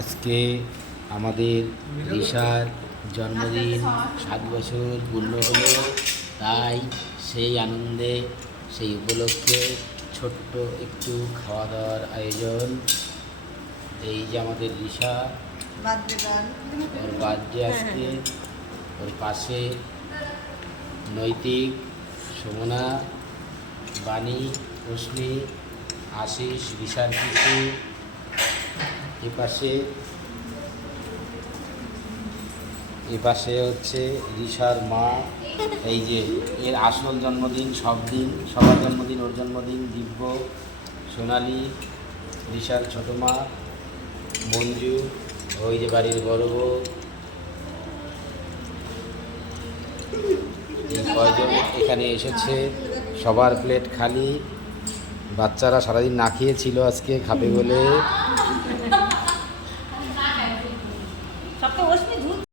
আজকে আমাদের রিশার জন্মদিন 7 বছর পূর্ণ হলো, তাই সেই আনন্দে সেই উপলক্ষে ছোট্ট একটু খাওয়া দাওয়ার আয়োজন। এই যে আমাদের রিশা, ওর বার্থডে আজকে। ওর পাশে নৈতিক, সুমনা, বাণী, রশ্মি, আশিস, রিশার পিসু। এ পাশে হচ্ছে রিশার মা। এই যে এর আসল জন্মদিন, সবার জন্মদিন, ওর জন্মদিন, দিব্য, সোনালি, রিশার ছোটো মা, মঞ্জু, ওই যে বাড়ির বড় বউ। এই কয়জন এখানে এসেছে, সবার প্লেট খালি। বাচ্চারা সারাদিন না খেয়েছিল, আজকে খাবে বলে